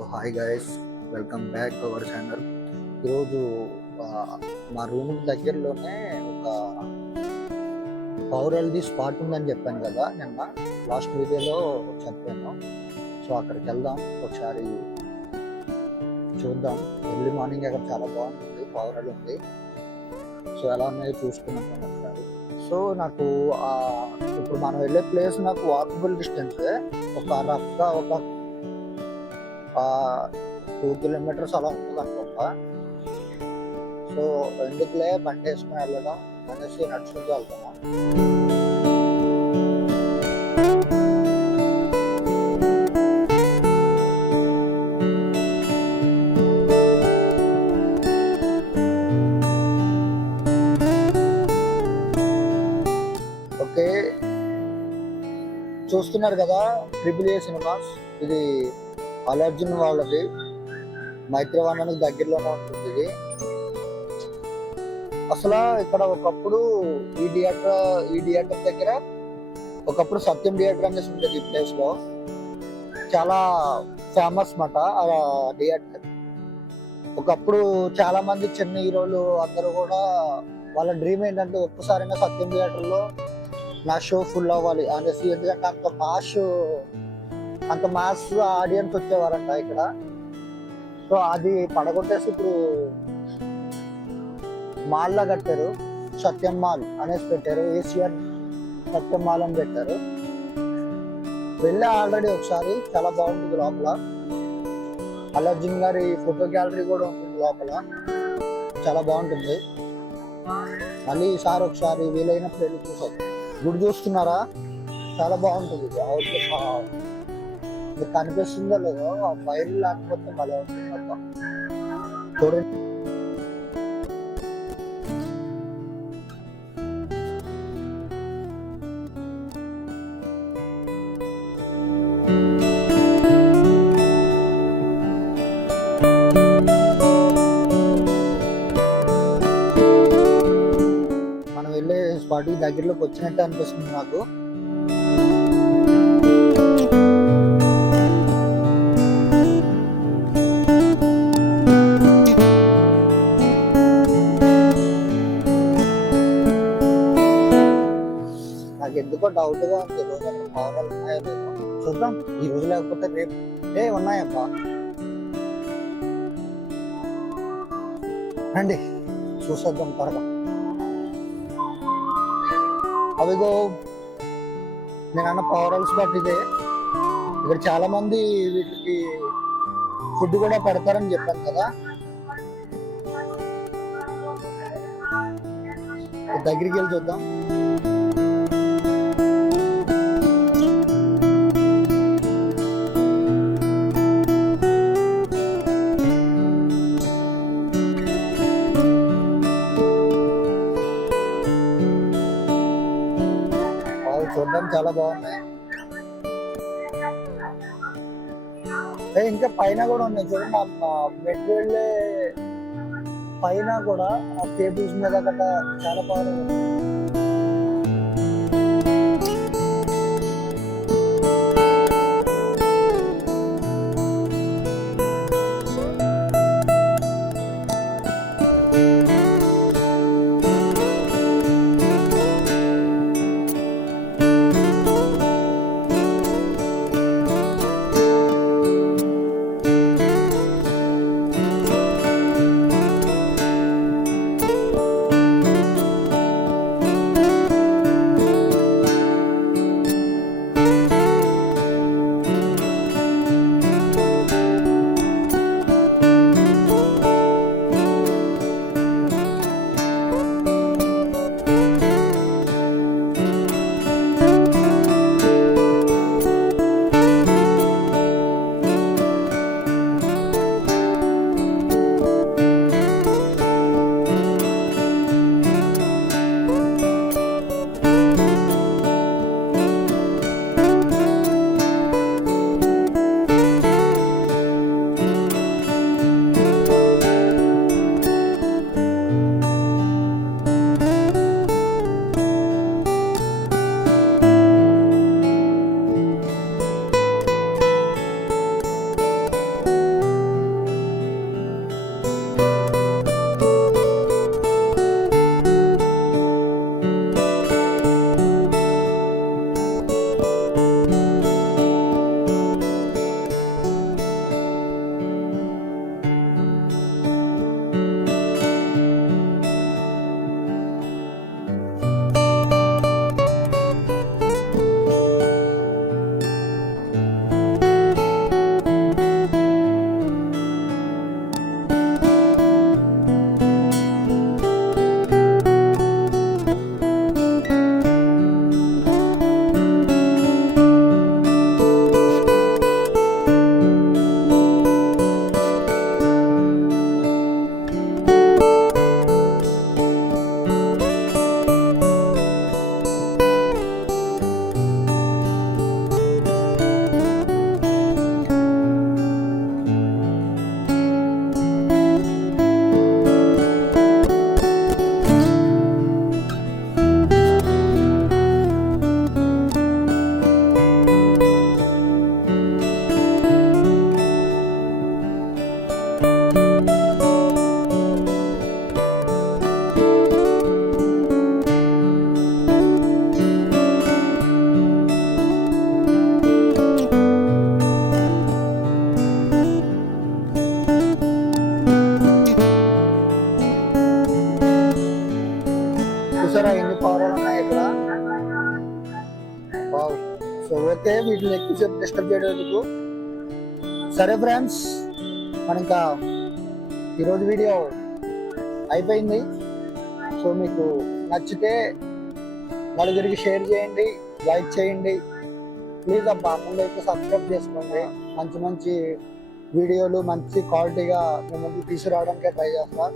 So hi guys, welcome back to our channel. ఈరోజు మా room దగ్గరలోనే ఒక పౌరల్ది స్పాట్ ఉందని చెప్పాను కదా నిన్న లాస్ట్ వీడియోలో చెప్పాను. సో అక్కడికి వెళ్దాం, ఒకసారి చూద్దాం. ఎర్లీ మార్నింగ్ అక్కడ చాలా బాగుంటుంది, పౌరల్ ఉంది. సో ఎలా ఉన్నాయో చూసుకున్నాం ఒకసారి. సో నాకు ఇప్పుడు మనం వెళ్ళే ప్లేస్ నాకు వాకబుల్ డిస్టెన్స్, ఒక రఫ్గా ఒక 2 కిలోమీటర్స్ అలా ఉంటుంది అనుకుంటా. సో ఎందుకులే బండి వేసుకుని వెళ్ళడం అనేసి నడుచుకుంటూ వెళ్తున్నాం. ఓకే, చూస్తున్నారు కదా ట్రిపుల్ ఏ సినిమాస్. ఇది అల్లు అర్జున్ వాళ్ళది, మైత్రివనానికి దగ్గరలోనే ఉంటుంది ఇది. అసలు ఇక్కడ ఒకప్పుడు ఈ థియేటర్ దగ్గర ఒకప్పుడు సత్యం థియేటర్ అనేసి ఉంటుంది. ఈ ప్లేస్ లో చాలా ఫేమస్ మాట ఆ థియేటర్. ఒకప్పుడు చాలా మంది చిన్న హీరోలు అందరూ కూడా వాళ్ళ డ్రీమ్ ఏంటంటే ఒక్కసారైనా సత్యం థియేటర్ లో నా షో ఫుల్ అవ్వాలి అనేసి. ఎందుకంటే అంత మాస్ ఆడియన్స్ వచ్చేవారంట ఇక్కడ. సో అది పడగొట్టేసి ఇప్పుడు మాల్ లా కట్టారు, సత్యం మాల్ అనేసి పెట్టారు, ఏషియన్ సత్యం మాల్ అని పెట్టారు. వెళ్ళా ఆల్రెడీ ఒకసారి, చాలా బాగుంటుంది లోపల. అల్లు అర్జున్ గారి ఫోటో గ్యాలరీ కూడా ఉంటుంది లోపల, చాలా బాగుంటుంది. మళ్ళీ ఈసారి ఒకసారి వీలైనప్పుడు వెళ్ళి చూసాం. గుడి చూస్తున్నారా, చాలా బాగుంటుంది. మీకు కనిపిస్తుందో లేదో, ఆ వైర్లు లేకపోతే భలే ఉంటుంది అబ్బా. చూడండి, మనం వెళ్ళే స్పాట్కి దగ్గరలోకి వచ్చినట్టు అనిపిస్తుంది నాకు. నాకు ఎందుకో డౌట్ గా ఉంది, రోజు అక్కడ పవరాలు ఉన్నాయో లేదో. చూద్దాం, ఈ రోజు లేకపోతే రేపు. ఉన్నాయబ్బా, రండి చూసేద్దాం త్వరగా. అవిగో నేను అన్న పవరాల్స్ బట్ ఇదే. ఇక్కడ చాలా మంది వీటికి ఫుడ్ కూడా పెడతారని చెప్పాను కదా. దగ్గరికి వెళ్ళి చూద్దాం. చూడడం చాలా బాగున్నాయి. ఇంకా పైన కూడా ఉన్నాయి చూడండి, మెట్రో వెళ్ళే పైన కూడా ఆ టేబుల్స్ మీద గట్రా చాలా బాగున్నాయి. వీటిని ఎక్కువసేపు డిస్టర్బ్ చేయడం ఎందుకు. సరే ఫ్రెండ్స్, మన ఇంకా ఈరోజు వీడియో అయిపోయింది. సో మీకు నచ్చితే నలుగురికి షేర్ చేయండి, లైక్ చేయండి. ప్లీజ్ అబ్బా ముందైతే సబ్స్క్రైబ్ చేసుకోండి. మంచి మంచి వీడియోలు మంచి క్వాలిటీగా మేము ముందుకు తీసుకురావడానికే ట్రై చేస్తాం.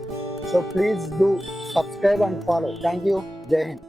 So please do subscribe and follow. Thank you. జై హింద్.